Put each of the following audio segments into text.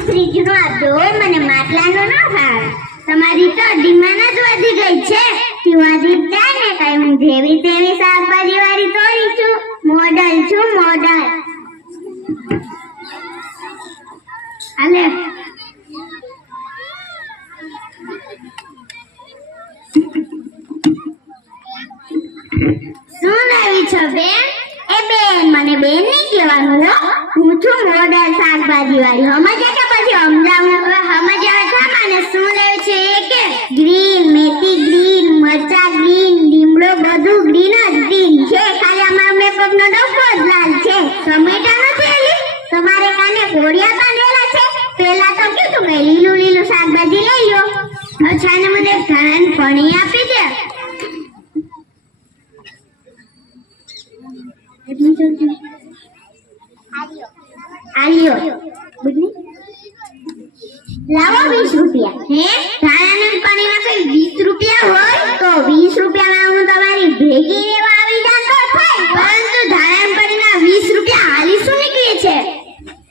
fridge નો આપજો મને માટલાનો ન ભાવે તમારી તો ડિમાન્ડ જ વધી ગઈ છે તીવાજી જાય ને કઈ હું જેવી તેવી શાકભાજી વાળી તોડી છું મોડલ હાલે શું લાવી છો બેન એ બેન મને બેન નહીં કહેવાનું હો હું છું મોડલ શાકભાજી વાળી સમજ્યા કે પછી સમજાવું સમજ્યા હતા મને શું લેવું છે એ કે ગ્રીન મેથી ગ્રીન મરચા ગ્રીન લીમડો બધું ગ્રીન જ ગ્રીન છે ખાલી અમારો મેકઅપ નો ડબ્બો જ લાલ છે ટમેટા નથી એલી તમારે કાને કોડિયા બાંધેલા છે પેલા તો કીધું કે લીલું શાકભાજી લઈ લો અચ્છા ને મને ધાન પાણી આપી દે આલિયો લાવો 20 રૂપિયા હે ધાણાનું પાણી ના કઈ 20 રૂપિયા હોય તો 20 રૂપિયામાં હું તમારી ભેગી લેવા આવી જાતો થાય પરંતુ ધાણાનું પાણીના 20 રૂપિયા હાલી શું નીકળે છે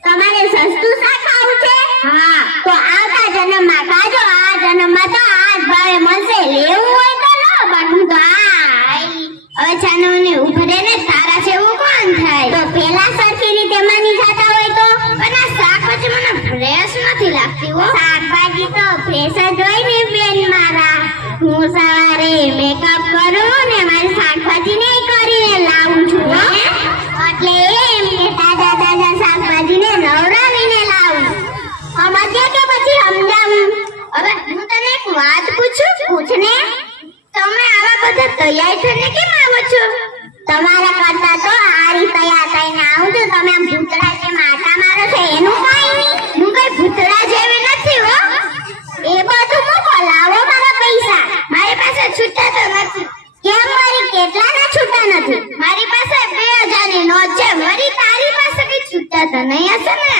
તમારે સસ્તું શાક ખાવું છે હા તો આવતા જન્મમાં ખાજો આ જન્મમાં તો આ જ ભાવે મળશે લેવું હોય તો લો બાકી તો હવે છાનોને ઉભરે ને તારા જેવું કોણ થાય તો પેલા સરખી રીતે માની જાતા હોય તો પણ આ શાકભાજી મને ફ્રેશ નથી લાગતી હો શાકભાજી તો ફ્રેશ જ હોય ને બેન મારા હું સવારે મેકઅપ કરું ને મારી શાકભાજી ને કરીને લાવું છું હો એટલે એમ કે તાજા શાકભાજી ને નવરાવીને લાવું સમજ્યા કે પછી સમજાવું હવે હું તને એક વાત પૂછને તમે આવા બધા તૈયાર થઈને કેમ આવો છો તમારા કરતા તો આરી તૈયાર થઈને આવું છું તમે આમ ભૂતળા જે માટા મારો છો એનું કાઈ નહીં હું કઈ ભૂતળા જેવી નથી હો એ બધું મૂકો લાવો મારા પૈસા મારી પાસે છૂટા તો નથી કેમ મારી કેટલાના છૂટા નથી મારી પાસે 2000 ની નોટ છે મારી તારી પાસે કઈ છૂટા તો નહીં હશે ને